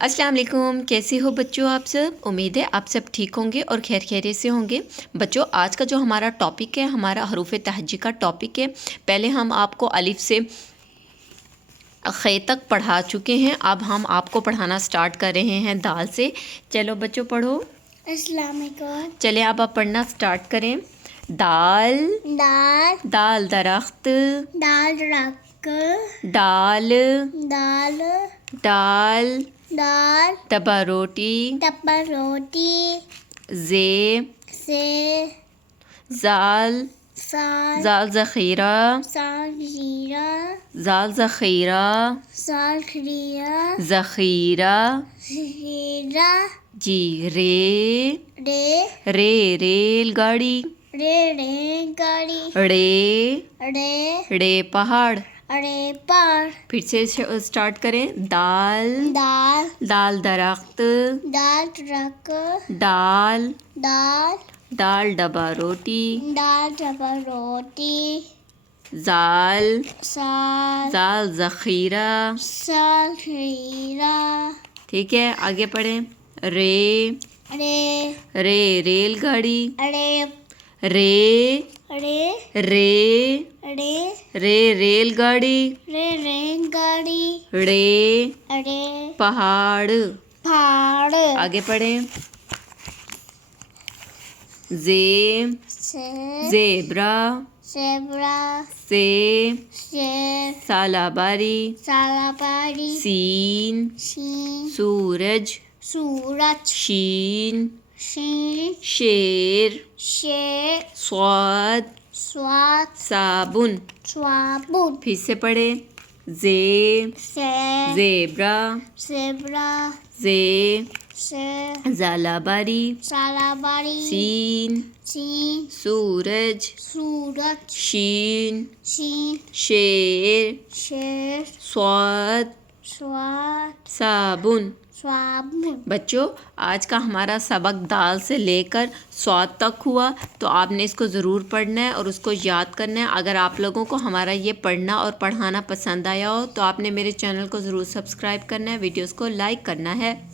السلام علیکم، کیسے ہو بچوں آپ سب؟ امید ہے آپ سب ٹھیک ہوں گے اور خیر خیریت سے ہوں گے۔ بچوں آج کا جو ہمارا ٹاپک ہے، ہمارا حروف تہجی کا ٹاپک ہے۔ پہلے ہم آپ کو الف سے خ تک پڑھا چکے ہیں، اب ہم آپ کو پڑھانا سٹارٹ کر رہے ہیں دال سے۔ چلو بچوں پڑھو۔ السلام علیکم۔ چلے اب آپ پڑھنا سٹارٹ کریں۔ دال، دال، دال درخت، دال رکھ، دال، دال، دال، دال، دبا روٹی، ٹپا روٹی، زے، سے، زال، سال، زال ذخیرہ، سال زیرہ، زال ذخیرہ، سال خریرہ، ذخیرہ، زیرہ، جی رے، رے، رے ریل گاڑی، رے گاڑی، ڑے، رے، ڑے پہاڑ۔ رے پار، پھر سے سٹارٹ کریں۔ دال، دال، دال درخت، دال رکھ، دال، دال، دال ڈبا روٹی، دال ٹپا روٹی، زال، سال، زال ذخیرہ۔ سال خریرہ، ٹھیک ہے آگے پڑھیں۔ رے، رے، رے ریل گاڑی، رے، رے، رے، رے، رے، رے ریل گاڑی، رے گاڑی، ڑے رے پہاڑ۔ پہاڑ، آگے پڑھیں۔ زے، سے، زیبرا، زیبرا، سے، شیر، سالاباری، سالاباری، سین، شین، سورج، سورج، شین، شین، شیر، شیر، صاد، سواد، صابن۔ صابن، پھر سے پڑھیں۔ زے، سے، زیبرا، زیبرا، زے، سے، زالاباری، سالاباری، سین، سین، سورج، سورج، شین، شین، شیر، شیر، صاد، سواد، صابن۔ صابن۔ بچوں آج کا ہمارا سبق دال سے لے کر صاد تک ہوا، تو آپ نے اس کو ضرور پڑھنا ہے اور اس کو یاد کرنا ہے۔ اگر آپ لوگوں کو ہمارا یہ پڑھنا اور پڑھانا پسند آیا ہو تو آپ نے میرے چینل کو ضرور سبسکرائب کرنا ہے، ویڈیوز کو لائک کرنا ہے۔